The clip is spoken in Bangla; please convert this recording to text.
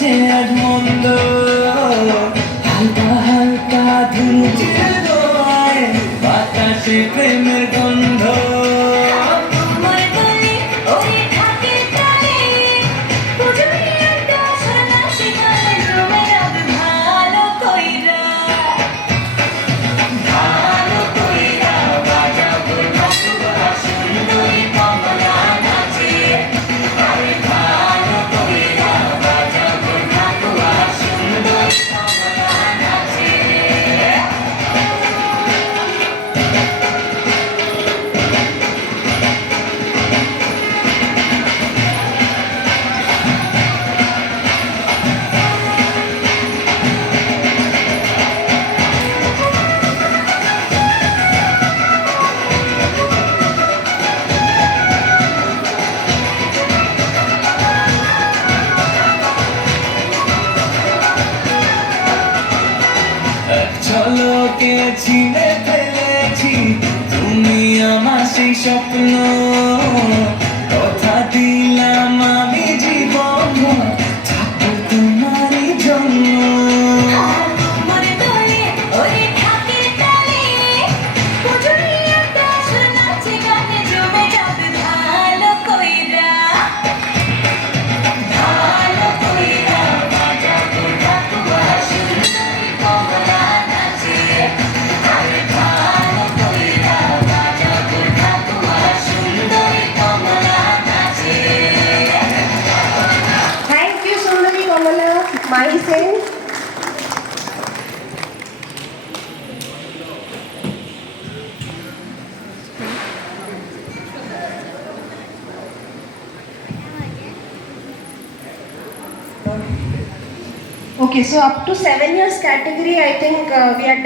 যে আজ মন্দ হালকা হালকা ধুলছে দোয়ায় বাতাসে প্রেমের গন্ধ ঝলকে ছিঁড়ে ফেলেছি তুমি আমার সেই স্বপ্ন কথা দিলাম আমি জীবন থাকবো তোমারই জন্য Mahi Singh. Okay, so up to 7 years category, I think we are done.